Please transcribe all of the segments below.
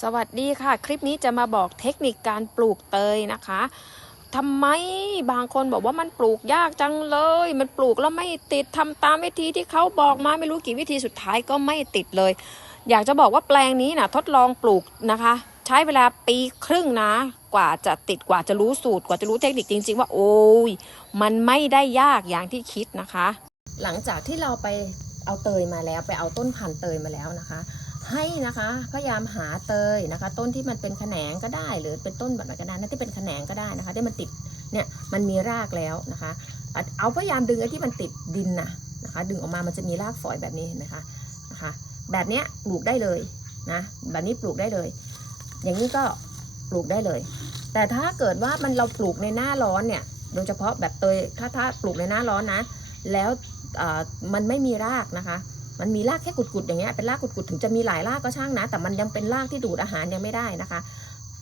สวัสดีค่ะ คลิปนี้จะมาบอกเทคนิคการปลูกเตยนะคะทำไมบางคนบอกว่ามันปลูกยากจังเลย มันปลูกแล้วไม่ติดทำตามวิธีที่เขาบอกมาไม่รู้กี่วิธีสุดท้ายก็ไม่ติดเลย อยากจะบอกว่าแปลงนี้นะทดลองปลูกนะคะ ใช้เวลาปีครึ่งนะ กว่าจะติดกว่าจะรู้สูตรกว่าจะรู้เทคนิคจริง ๆ ว่าโอ้ยมันไม่ได้ยากอย่างที่คิดนะคะ หลังจากที่เราไปเอาเตยมาแล้วไปเอาต้นพันธุ์เตยมาแล้วนะคะ ให้นะคะพยายามหาเตยนะคะ ต้นที่มันเป็นแขนงก็ได้ หรือเป็นต้นแบบไหนก็ได้นะที่เป็นแขนงก็ได้นะคะที่มันติดเนี่ยมันมีรากแล้วนะคะ เอาพยายามดึงไอ้ที่มันติดดินนะนะคะ ดึงออกมามันจะมีรากฝอยแบบนี้นไหมคะนะคะ แบบเนี้ยปลูกได้เลยนะแบบนี้ปลูกได้เลย อย่างนี้ก็ปลูกได้เลย แต่ถ้าเกิดว่ามันเราปลูกในหน้าร้อนเนี่ยโดยเฉพาะแบบเตยถ้าถ้าปลูกในหน้าร้อนนะ แล้วมันไม่มีรากนะคะ มันมีรากแค่กุดๆอย่างเงี้ยเป็นรากกุดๆถึงจะมีหลายรากก็ช่างนะ แต่มันยังเป็นรากที่ดูดอาหารยังไม่ได้นะคะ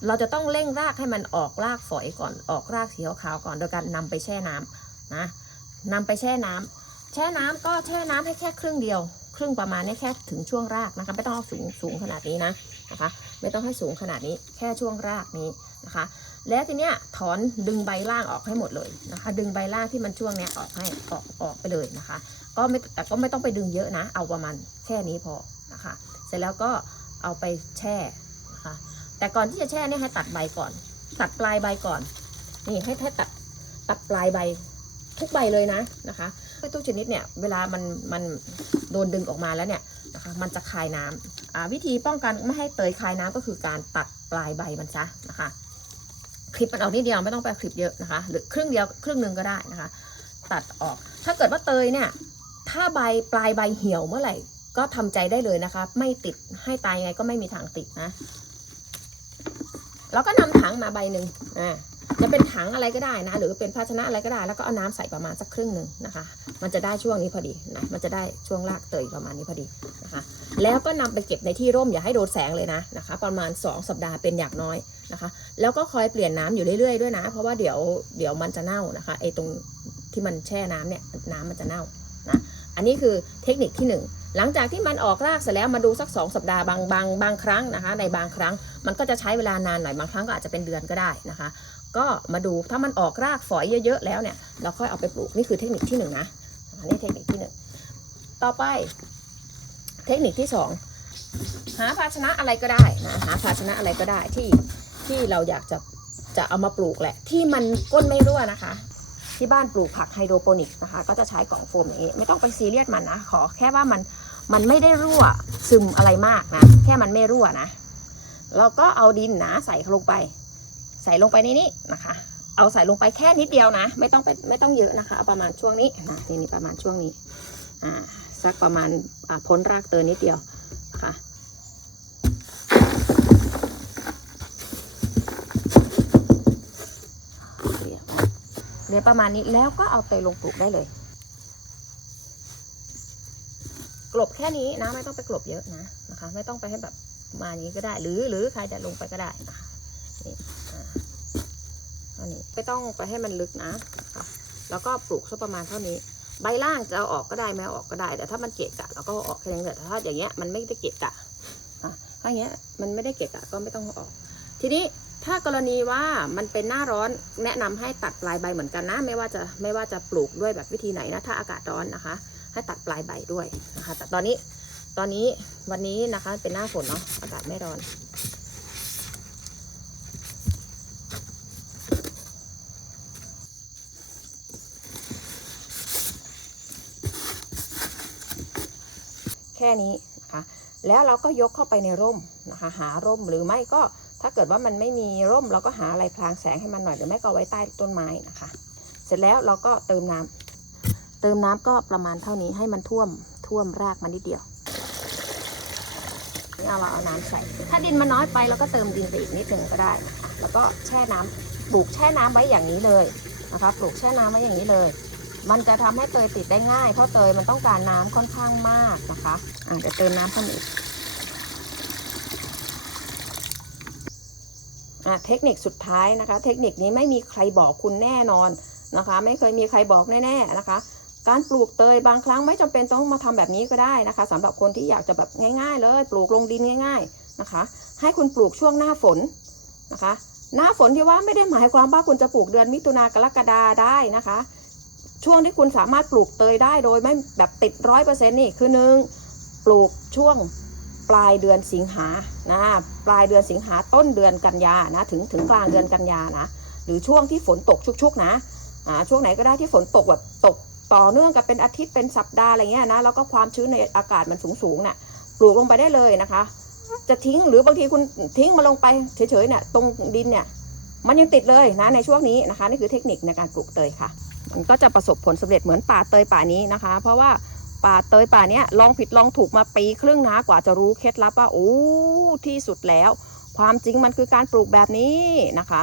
เราจะต้องเร่งรากให้มันออกรากฝอยก่อนออกรากสีขาวๆก่อนโดยการนำไปแช่น้ำนะนำไปแช่น้ำแช่น้ำก็แช่น้ำให้แค่ครึ่งเดียว ครึ่งประมาณนี้แค่ถึงช่วงรากนะคะ ไม่ต้องสูงสูงขนาดนี้นะนะคะ ไม่ต้องให้สูงขนาดนี้แค่ช่วงรากนี้นะคะ แล้วทีเนี้ยถอนดึงใบล่างออกให้หมดเลยนะคะ ดึงใบล่างที่มันช่วงเนี้ยออกให้ออกออกไปเลยนะคะ ก็ไม่แต่ก็ไม่ต้องไปดึงเยอะนะ เอาประมาณแค่นี้พอนะคะ เสร็จแล้วก็เอาไปแช่นะคะ แต่ก่อนที่จะแช่เนี่ยให้ตัดใบก่อน ตัดปลายใบก่อน นี่ให้ให้ตัดตัดปลายใบทุกใบเลยนะนะคะพืชทุกชนิดเนี่ยเวลามันมันโดนดึงออกมาแล้วเนี่ยนะคะมันจะคายน้ำอ่าวิธีป้องกันไม่ให้เตยคายน้ำก็คือการตัดปลายใบมันซะนะคะ คลิปมันเอานิดเดียวไม่ต้องไปคลิปเยอะนะคะ หรือครึ่งเดียวครึ่งหนึ่งก็ได้นะคะ ตัดออกถ้าเกิดว่าเตยเนี่ย ถ้าใบปลายใบเหี่ยวเมื่อไหร่ ก็ทำใจได้เลยนะคะ ไม่ติดให้ตายยังไงก็ไม่มีทางติดนะ แล้วก็นำถังมาใบหนึ่งอ่าจะเป็นถังอะไรก็ได้นะ หรือเป็นภาชนะอะไรก็ได้ แล้วก็เอาน้ำใส่ประมาณสักครึ่งหนึ่งนะคะ มันจะได้ช่วงนี้พอดีนะมันจะได้ช่วงรากเตยประมาณนี้พอดีนะคะ แล้วก็นำไปเก็บในที่ร่มอย่าให้โดนแสงเลยนะนะคะ ประมาณ 2 สัปดาห์เป็นอย่างน้อยนะคะ แล้วก็คอยเปลี่ยนน้ำอยู่เรื่อยๆด้วยนะ เพราะว่าเดี๋ยวเดี๋ยวมันจะเน่านะคะไอ้ตรงที่มันแช่น้ำเนี่ยน้ำมันจะเน่า อันนี้คือเทคนิคที่หนึ่งหลังจากที่มันออกรากเสร็จแล้วมาดูสัก 2 สัปดาห์บางบางบางครั้งนะคะ ในบางครั้งมันก็จะใช้เวลานานหน่อยบางครั้งก็อาจจะเป็นเดือนก็ได้นะคะ ก็มาดูถ้ามันออกรากฝอยเยอะ ๆ แล้วเนี่ยเราค่อยเอาไปปลูกนี่คือเทคนิคที่หนึ่งนะอันนี้เทคนิคที่หนึ่งต่อไป เทคนิคที่สองหาภาชนะอะไรก็ได้นะหาภาชนะอะไรก็ได้ที่ที่เราอยากจะจะเอามาปลูกแหละ ที่มันก้นไม่รั่วนะคะ ที่บ้านปลูกผักไฮโดรโปนิกนะคะ ก็จะใช้กล่องโฟมอย่างนี้ไม่ต้องไปซีเรียสมันนะ ขอแค่ว่ามันมันไม่ได้รั่วซึมอะไรมากนะ แค่มันไม่รั่วนะแล้วก็เอาดินนะใส่ลงไป ใส่ลงไปในนี้นะคะ เอาใส่ลงไปแค่นิดเดียวนะ ไม่ต้องไปไม่ต้องเยอะนะคะเอาประมาณช่วงนี้นะนี้ประมาณช่วงนี้อ่าสักประมาณพ้นรากเตยนิดเดียว เดี๋ยวประมาณนี้แล้วก็เอาเตยลงปลูกได้เลย กลบแค่นี้นะไม่ต้องไปกลบเยอะนะนะคะ ไม่ต้องไปให้แบบมานี้ก็ได้ หรือหรือใครจะลงไปก็ได้นะคะนี่อ่าเท่านี้ไม่ต้องไปให้มันลึกนะะคะแล้วก็ปลูกสักประมาณเท่านี้ ใบล่างจะเอาออกก็ได้ไม่ออกก็ได้แต่ถ้ามันเกะกะเราก็ออกแค่นั้แต่ถ้าอย่างเงี้ยมันไม่ได้เกะกะอะถ้าอย่างเงี้ยมันไม่ได้เกะกะก็ไม่ต้องออก ทีนี้ถ้ากรณีว่ามันเป็นหน้าร้อนแนะนำให้ตัดปลายใบเหมือนกันนะ ไม่ว่าจะไม่ว่าจะปลูกด้วยแบบวิธีไหนนะถ้าอากาศร้อนนะคะ ให้ตัดปลายใบด้วยนะคะแต่ตอนนี้ตอนนี้วันนี้นะคะเป็นหน้าฝนเนาะอากาศไม่ร้อน แค่นี้นะคะแล้วเราก็ยกเข้าไปในร่มนะคะหาร่มหรือไม่ก็ ถ้าเกิดว่ามันไม่มีร่มเราก็หาอะไรพรางแสงให้มันหน่อยหรือไม่ก็ไว้ใต้ต้นไม้นะคะ เสร็จแล้วเราก็เติมน้ำเติมน้ำก็ประมาณเท่านี้ให้มันท่วมท่วมรากมันนิดเดียวนี่เราเอาน้ำใส่ ถ้าดินมันน้อยไปเราก็เติมดินไปอีกนิดหนึ่งก็ได้นะคะแล้วก็แช่น้ำปลูกแช่น้ำไว้อย่างนี้เลยนะคะปลูกแช่น้ำไว้อย่างนี้เลย มันจะทำให้เตยติดได้ง่าย เพราะเตยมันต้องการน้ำค่อนข้างมากนะคะอะเดี๋ยวเติมน้ำเข้ามอีก อะเทคนิคสุดท้ายนะคะ เทคนิคนี้ไม่มีใครบอกคุณแน่นอนนะคะ ไม่เคยมีใครบอกแน่ๆนะคะ การปลูกเตยบางครั้งไม่จำเป็นต้องมาทำแบบนี้ก็ได้นะคะสำหรับคนที่อยากจะแบบง่าย ๆ เลย ปลูกลงดินง่าย ๆนะคะ ให้คุณปลูกช่วงหน้าฝนนะคะ หน้าฝนที่ว่าไม่ได้หมายความว่าคุณจะปลูกเดือนมิถุนากรกฎาได้นะคะ ช่วงที่คุณสามารถปลูกเตยได้โดยไม่แบบติดร้อยเปอร์เซ็นต์นี่คือหนึ่งปลูกช่วง ปลายเดือนสิงหานะปลายเดือนสิงหาต้นเดือนกันยานะถึงถึงกลางเดือนกันยานะหรือช่วงที่ฝนตกชุกๆนะอ่าช่วงไหนก็ได้ที่ฝนตกแบบตกต่อเนื่องกันเป็นอาทิตย์เป็นสัปดาห์อะไรเงี้ยนะแล้วก็ความชื้นในอากาศมันสูงๆน่ะปลูกลงไปได้เลยนะคะ จะทิ้งหรือบางทีคุณทิ้งมาลงไปเฉยๆเนี่ยตรงดินเนี่ยมันยังติดเลยนะในช่วงนี้นะคะนี่คือเทคนิคในการปลูกเตยค่ะ มันก็จะประสบผลสำเร็จเหมือนป่าเตยป่านี้นะคะ เพราะว่า ป่าเตยป่าเนี้ยลองผิดลองถูกมาปีครึ่งนะกว่าจะรู้เคล็ดลับว่าโอ้ที่สุดแล้ว ความจริงมันคือการปลูกแบบนี้นะคะ